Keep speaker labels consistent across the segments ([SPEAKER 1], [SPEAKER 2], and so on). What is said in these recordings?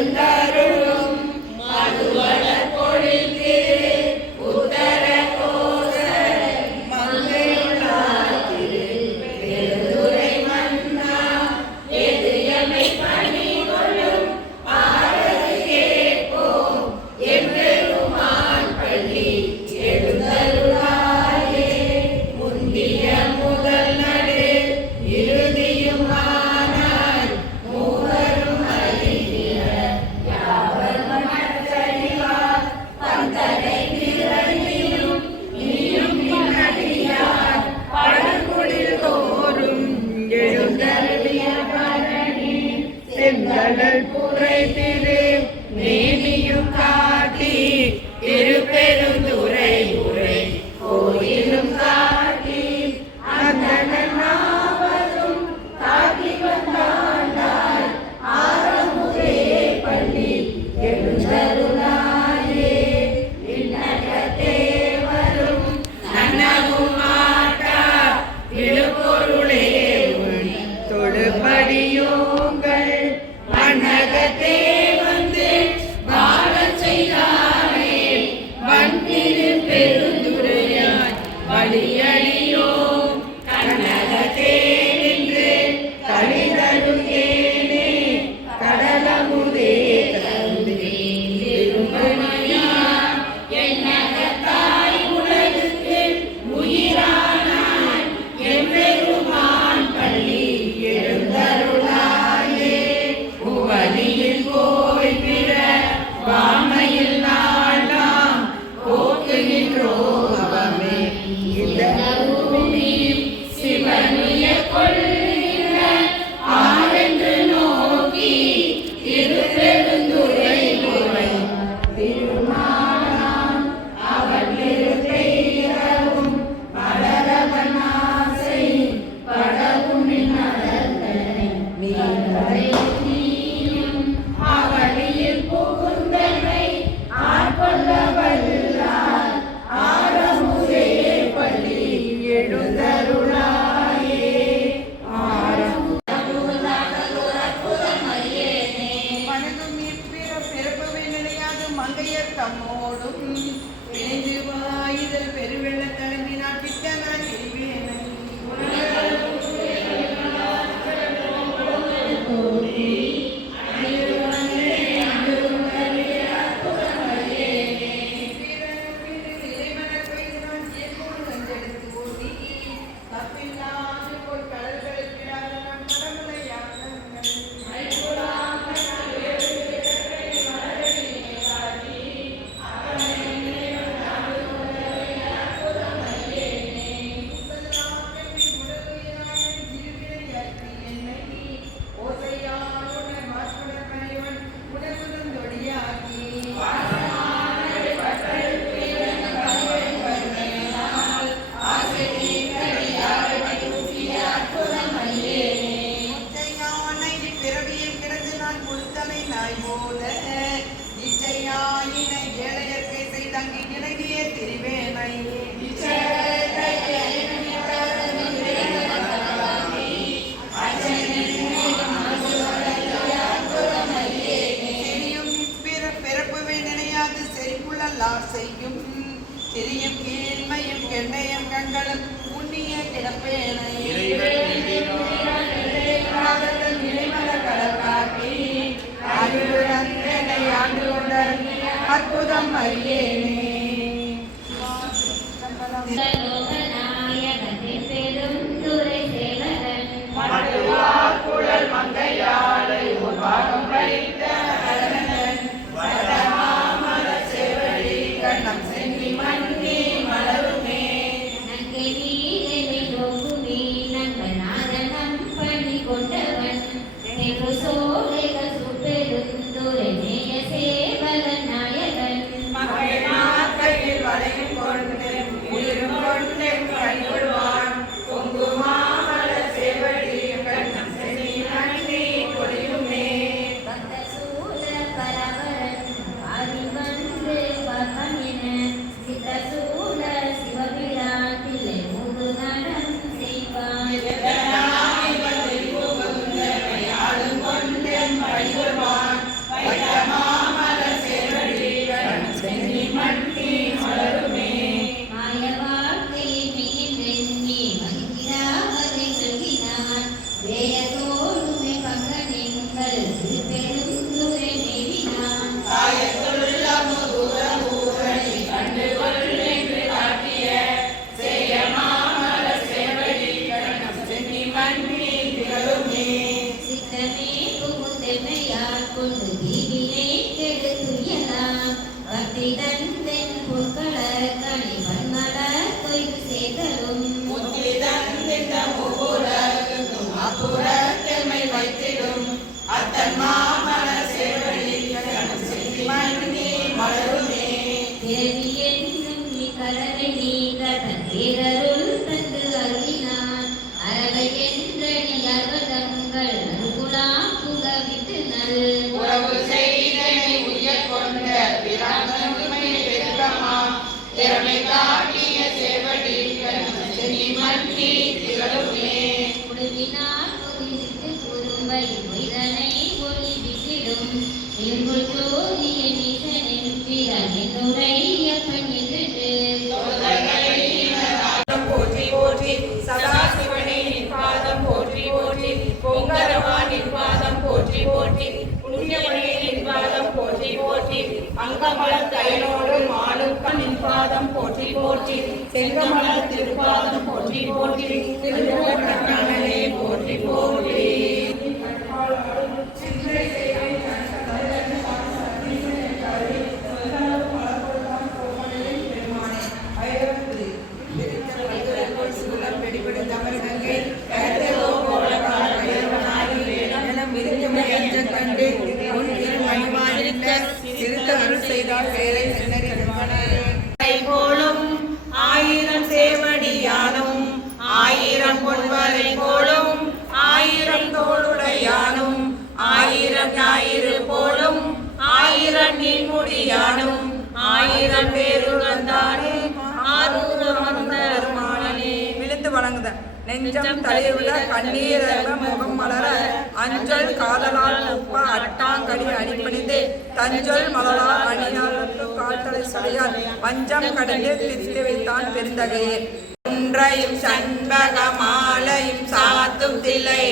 [SPEAKER 1] Amen.
[SPEAKER 2] செறிப்புள்ளல்லார் செய்யும். திரியும் கீழ்மையும் கெண்ணையும் கண்களும் உண்ணிய கிடப்பேனை. அற்புதம் அறியேனே.
[SPEAKER 3] பெரும் துரை சேவகன்.
[SPEAKER 2] கண்ணம்
[SPEAKER 3] கொண்டு தீவினை கெடுத்துயலாம் பக்தி தந்தென் பொற்கள கனி வன்மலர் கொய்து சேதரும்
[SPEAKER 2] வைத்திடும் போற்றி போற்றி அங்கமல மாலுக்கன் மாலுக்கனின் போற்றி போற்றி. செங்கமல திருப்பாதம் போற்றி போற்றி. திருவோட்டக்கண்ணனே போற்றி போற்றி. நெஞ்சம் தலையுள்ள கண்ணீர முகம் மலர அஞ்சல் காதலால் உப்ப அட்டாங்கடி அடிப்பணிந்து தஞ்சொல் மலரால் அணியால் காத்தலை சடையால் பஞ்சம் கடந்து திரித்து வைத்தான் பெருந்தகையே. ஒன்றையும் சண்பக மாலையும் சாத்தும் திலை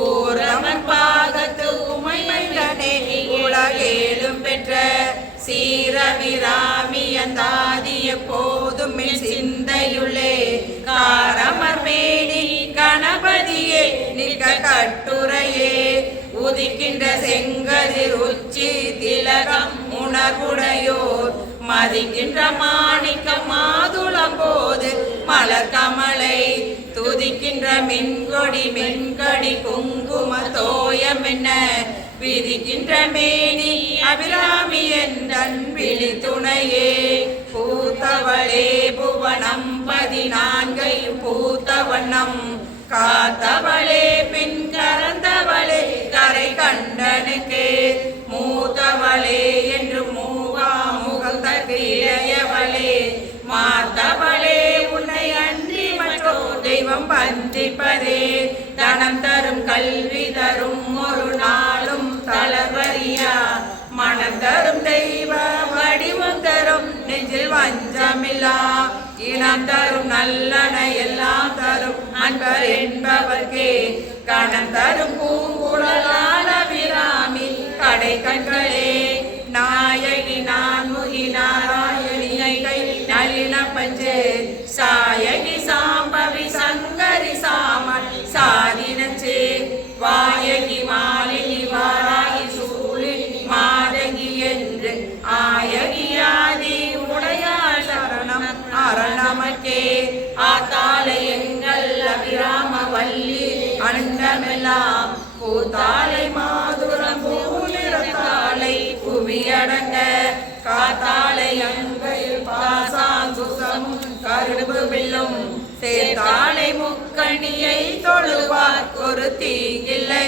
[SPEAKER 2] ஊரமன் பாகத்து உமைமைந்தனே உலகேலும் சீரவிராமியந்தாதிய போதும் சிந்தையுள்ளே காரமர்மேனி கணபதியே நிற்க கட்டுரையே. உதிக்கின்ற செங்கதிர் உச்சி திலகம் உணர்வுடையோர் மதிக்கின்ற மாணிக்க மாதுளம் போது மலர் கமலை துதிக்கின்ற மின்கொடி மென்கடி குங்கும தோயம் என்ன விதிக்கின்ற மேனி அபிராமி என்றன்பிழி துணையே. பூத்தவளே புவனம் பதினான்கையும் பூத்த வண்ணம் காத்தவளே பின் கறந்தவளே கரை கண்டனுக்கே. மூத்தவளே என்று மூவா முகந்த இளையவளே. மாத்தவளே உன்னை அன்றி மற்றோ தெய்வம் பந்திப்பதே. தனம் தரும் கல்வி தரும் தெய்வம் வடிவம் தரும் நெஞ்சில் வஞ்சமில்லா. இனம் தரும் நல்லன எல்லாம் தரும் அன்பர் என்பவர்க்கே. கணம் தரும் பூங்குழலான விராமி கடை கண்களே சேர்த்தானை முக்கணியை தொழுவார் ஒரு தீங்கில்லை